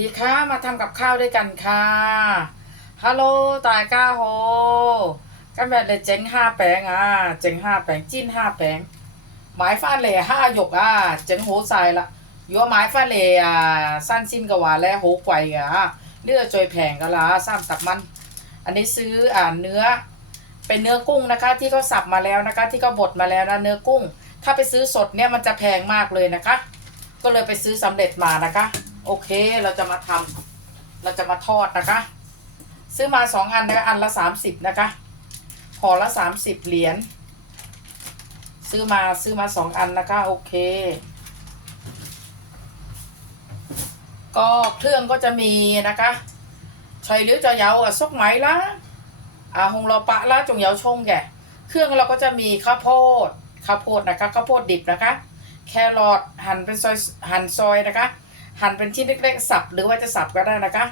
ดีค่ะมาทำกับข้าวด้วยกันค่ะ ฮัลโหลตายก้าโฮ กันแบบเลยเจ๋งห้าแปงอะ เจ๋งห้าแปงจิ้นห้าแปงหมายฟ้าเหล่ห้าหยกอะ เจ๋งโหใส่ละยัวหมายฟ้าเหล่อะสั้นสิ้นกว่าแล้วโหไกวอะเลือดจอยแผงกันละสามสับมัน อันนี้ซื้ออ่าเนื้อ เป็นเนื้อกุ้งนะคะ ที่เขาสับมาแล้วนะคะ ที่เขาบดมาแล้วนะเนื้อกุ้ง ถ้าไปซื้อสดเนี่ยมันจะแพงมากเลยนะคะ ก็เลยไปซื้อสำเร็จมานะคะ โอเคเราจะมาทำเราจะมาทอดนะคะ ซื้อมาสองอันนะคะอันละสามสิบนะคะห่อละสามสิบเหรียญซื้อมาซื้อมาสองอันนะคะโอเค ก็เครื่องก็จะมีนะคะใช้หรือจะเยาอะซกไหมละอ่าหงเราปะละจงเยาชงแกเครื่องเราก็จะมีข้าวโพดข้าวโพดนะคะข้าวโพดดิบนะคะ แครอทหั่นเป็นซอยหั่นซอยนะคะ หั่นเป็นชิ้นเล็กๆสับหรือว่าจะสับก็ได้นะคะ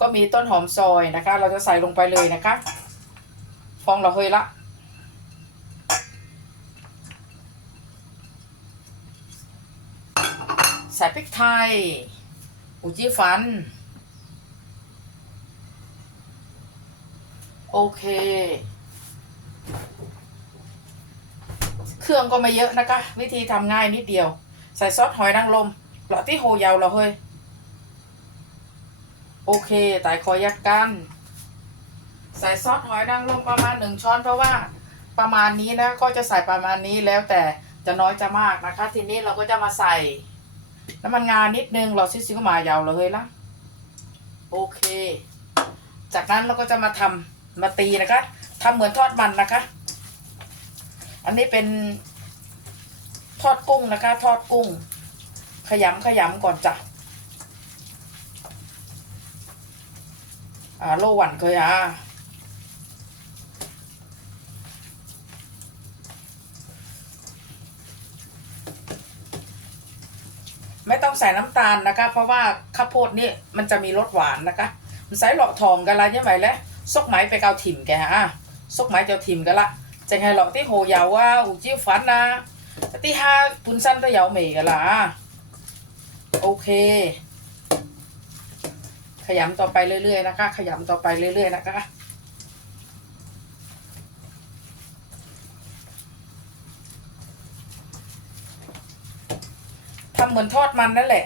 ก็มีต้นหอมซอยนะคะ เราจะใส่ลงไปเลยนะคะ ฟองเราเฮยละใส่พริกไทยอูจีฟัน โอเค เครื่องก็ไม่เยอะนะคะ วิธีทำง่ายนิดเดียว ใส่ซอสหอยนางรม หลาะที่โฮยาวเราเฮ้ย โอเคตายคอยัดกัน ใส่ซอสหอยนางรมประมาณหนึ่งช้อนเพราะว่าประมาณนี้นะ ก็จะใส่ประมาณนี้แล้วแต่จะน้อยจะมากนะคะ ทีนี้เราก็จะมาใส่น้ำมันงานิดนึงเราซิซิก็มายาวเลยละโอเค จากนั้นเราก็จะมาทำมาตีนะคะทำเหมือนทอดมันนะคะ อันนี้เป็นทอดกุ้งนะคะ ทอดกุ้ง ขยำขยำก่อนจ้ะอ่าโลหวันเคยอะไม่ต้องใส่น้ำตาลนะคะ เพราะว่าข้าวโพดนี่มันจะมีรสหวานนะคะ มันใส่หลอกทองกันละยังไงแล้วซกไหมไปเกาถิ่มแกฮะซกไหมเจ้าถิ่มกันละจะไงหลอกที่โหยาวว่าอูจิ้วฟันนะที่ห้าปุนสั้นก็ยาวเมกันละ โอเค ขยำต่อไปเรื่อยๆนะคะ ขยำต่อไปเรื่อยๆนะคะทำเหมือนทอดมันนั่นแหละ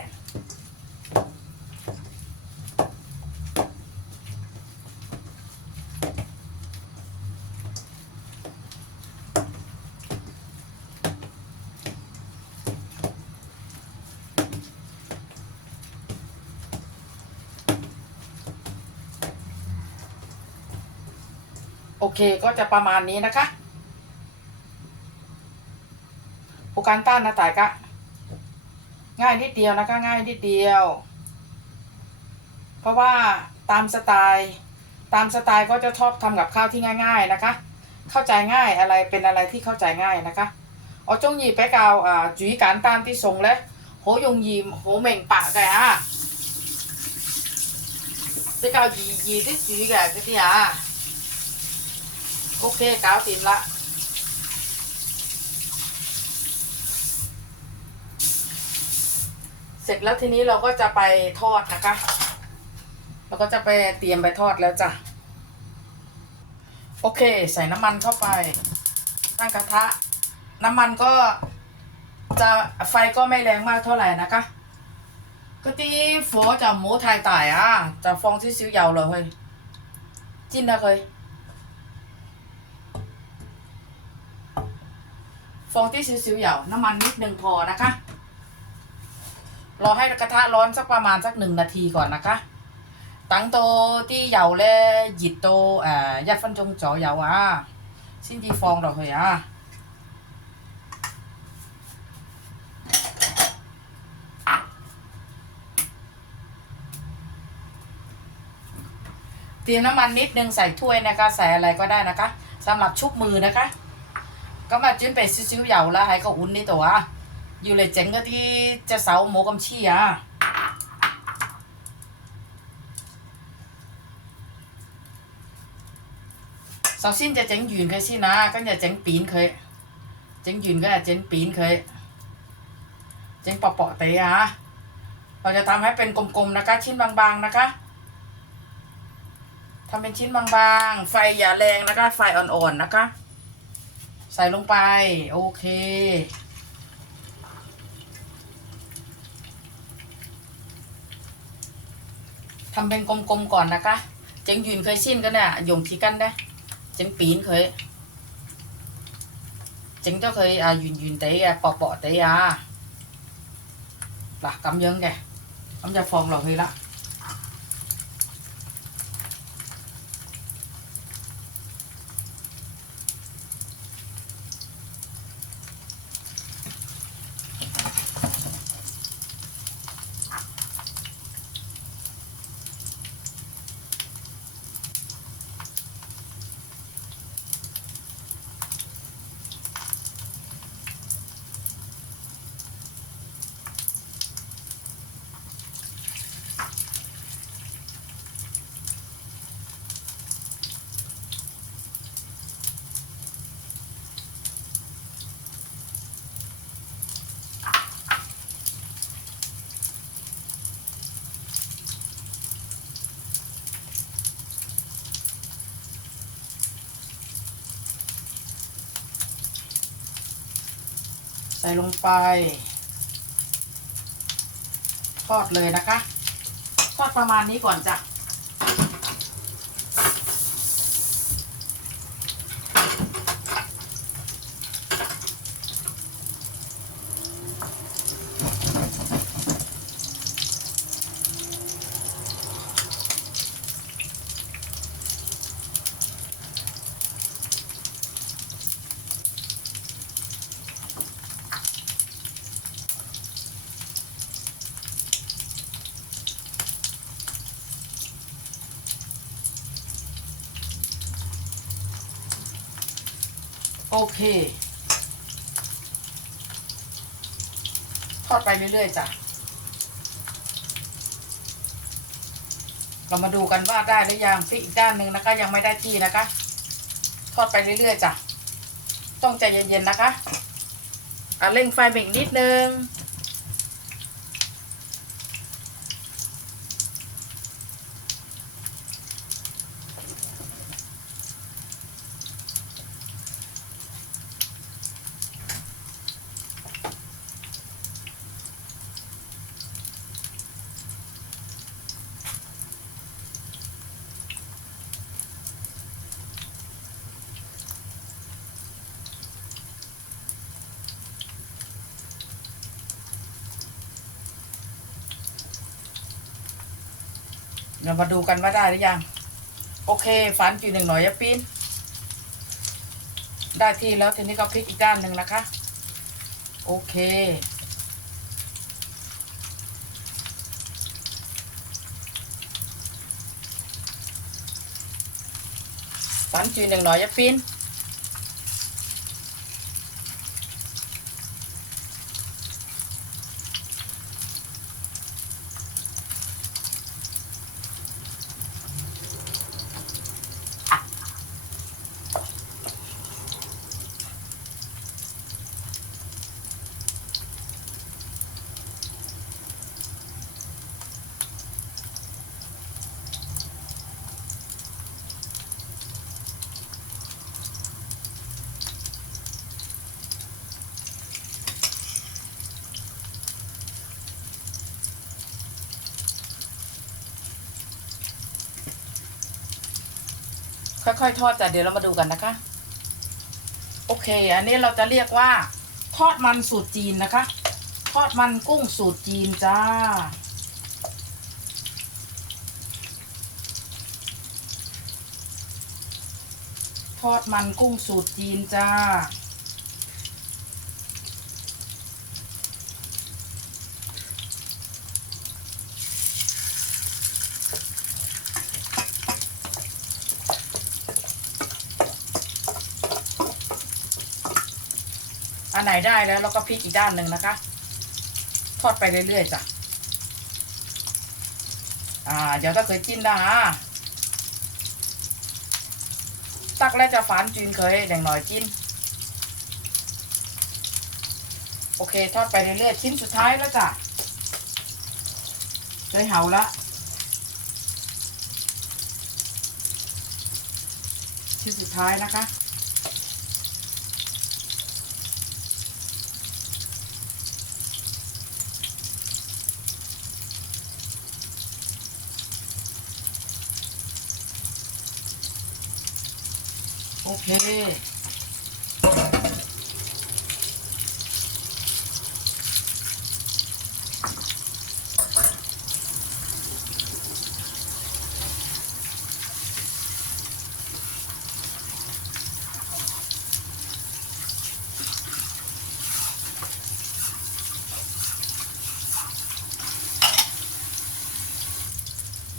โอเคก็จะประมาณนี้นะคะอุการต้านนะตายกะ ง่ายนิดเดียวนะคะ ง่ายนิดเดียว เพราะว่าตามสไตล์ตามสไตล์ก็จะชอบทำกับข้าวที่ง่าย ๆนะคะ เข้าใจง่ายอะไรเป็นอะไรที่เข้าใจง่ายนะคะอ๋อจงยีไปกาวอ่าจุยการตามที่ทรงและโหยงยีโหเหม่งปะแกอะไปกาวยียีที่จุยแกก็ที่อะ โอเคกาวติมละเสร็จแล้วทีนี้เราก็จะไปทอดนะคะ เราก็จะไปเตรียมไปทอดแล้วจ้ะ โอเค ใส่น้ำมันเข้าไป ตั้งกระทะ น้ำมันก็จะไฟก็ไม่แรงมากเท่าไหร่นะคะก็ตี佛จะหมูไทยตายอะจะฟองซิซิวยาวเลยเฮ้ยจิ้นนะเคย ฟองที่ซิวๆเหยาน้ำมันนิดนึงพอนะคะ รอให้กระทะร้อนสักประมาณสักหนึ่งนาทีก่อนนะคะตั้งโตที่เหยาแลหยิดโตเอ่อยัดฟันจงจ่อเหยาอะสิ้นจีฟองดอกเหยอะเตรียมน้ำมันนิดนึงใส่ถ้วยนะคะ ใส่อะไรก็ได้นะคะสำหรับชุบมือนะคะ 까마 찐빼 쓰시우야 올라 하이가 운니도 와 유래 쟁거디 제사오 모금치야 sau xin cho tránh duyên khơi xin à các nhà tránh pin khơi tránh duyên cái là tránh pin khơi tránh bọ bọ tế à เราจะทำให้เป็นกลมๆนะคะ ชิ้นบางๆนะคะทำเป็นชิ้นบางๆ ไฟอย่าแรงนะคะ ไฟอ่อนๆนะคะ ใส่ลงไป โอเค ทำเป็นกลมๆก่อนนะคะ เจ๋งยืนเคยชินกันเนี่ยยงขี้กันได้ เจ๋งปีนเคย เจ๋งเจ้าเคยอ่ายืนยืนเตะอะปอปอเตะอะล่ะกำยังแกกำจะฟองเราเคยละ ใส่ลงไป ทอดเลยนะคะ ทอดประมาณนี้ก่อนจ้ะ เค ทอดไปเรื่อยๆจ้ะ เรามาดูกันว่าได้หรือยังซิอีกด้านหนึ่งนะคะ ยังไม่ได้ที่นะคะ ทอดไปเรื่อยๆจ้ะ ต้องใจเย็นๆนะคะอะเร่งไฟเบ่งนิดนึง เรามาดูกันว่าได้หรือยัง โอเคฝันจีหนึ่งหน่อยยะปีนได้ที่แล้วทีนี้ก็พลิกอีกด้านหนึ่งนะคะ โอเค ฝันจีหนึ่งหน่อยยะปีน ค่อยๆทอดจ้ะเดี๋ยวเรามาดูกันนะคะ โอเค อันนี้เราจะเรียกว่า ทอดมันสูตรจีนนะคะ ทอดมันกุ้งสูตรจีนจ้า ทอดมันกุ้งสูตรจีนจ้า อันไหนได้แล้วเราก็พลิกอีกด้านหนึ่งนะคะ ทอดไปเรื่อยๆจ้ะอ่าเดี๋ยวถ้าเคยจิ้นนะฮะตักแล้วจะฝานจีนเคยแดงหน่อยจิ้นโอเค ทอดไปเรื่อยๆชิ้นสุดท้ายแล้วจ้ะใจเห่าละชิ้นสุดท้ายนะคะ โอเค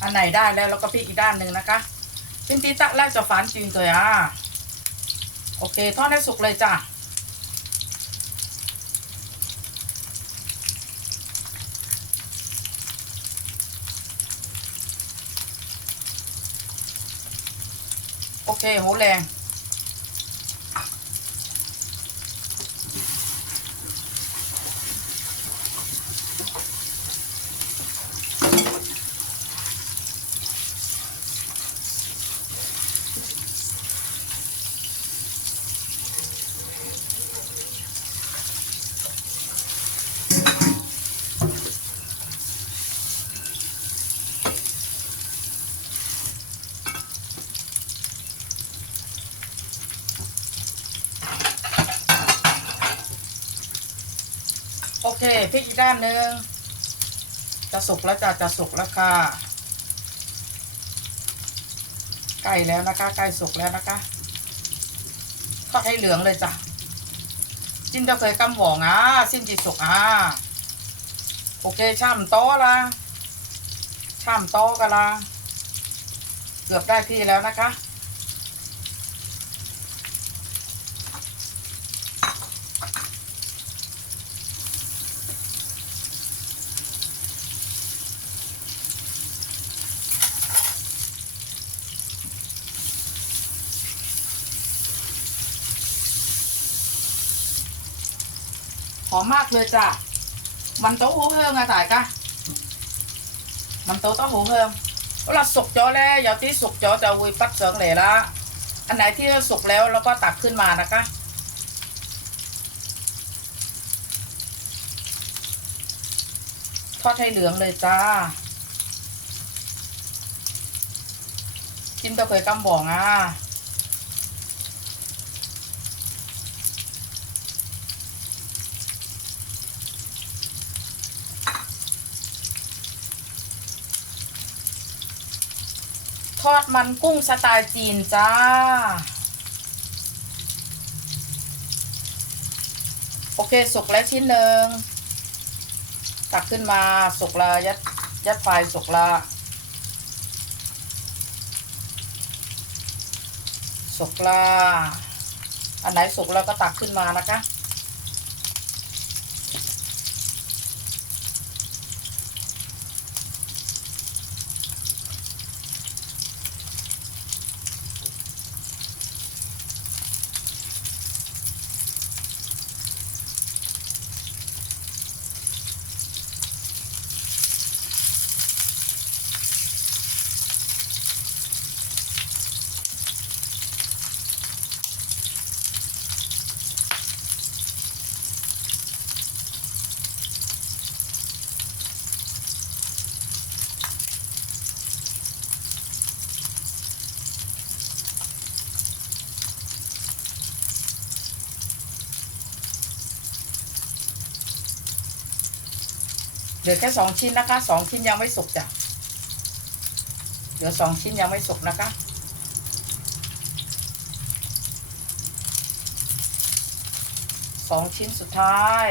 อันไหนได้แล้วเราก็พลิกอีกด้านหนึ่งนะคะชิ้นตีตะแล้วจะฝานจริงตัวอะ โอเคทอดให้สุกเลยจ้ะโอเคโหแรง อีกด้านหนึ่งจะสุกแล้วจ้ะจะสุกแล้วค่ะใกล้แล้วนะคะใกล้สุกแล้วนะคะทอดให้เหลืองเลยจ้ะจิ้นจะเคยกำหว่องอะสิ้นจีสุกอะโอเคช่ำโต๊ะละช่ำโต๊ะกันละเกือบได้ที่แล้วนะคะ หอมมากเลยจ้ะ มันโต๊ะหูเฮิงอะถ่ายกะมันโต๊ะต้องหูเฮิงเราสุกจอแล้วอย่าที่สุกจอจะวุยปัดเสริงเลยละอันไหนที่สุกแล้วเราก็ตักขึ้นมานะคะทอดให้เหลืองเลยจ้ากินตะเคยกำบองอะ ทอดมันกุ้งสไตล์จีนจ้า โอเค สุกแล้วชิ้นหนึ่งตักขึ้นมาสุกละยัดยัดไฟสุกละสุกละอันไหนสุกแล้วก็ตักขึ้นมานะคะ เหลือแค่สองชิ้นนะคะสองชิ้นยังไม่สุกจ้ะเหลือสองชิ้นยังไม่สุกนะคะสองชิ้นสุดท้าย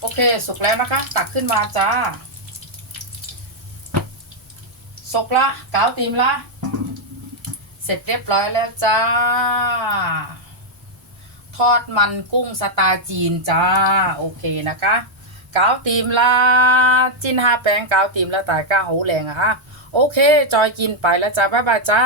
โอเค สุกแล้วนะคะ ตักขึ้นมาจ้า สุกละเกาวตีมละ เสร็จเรียบร้อยแล้วจ้า ทอดมันกุ้งสไตล์จีนจ้า โอเคนะคะเกาวตีมละจินห้าแปงกาวตีมละตายก้าหูแรงอะฮะโอเค จอยกินไปแล้วจ้า บ๊ายบายจ้า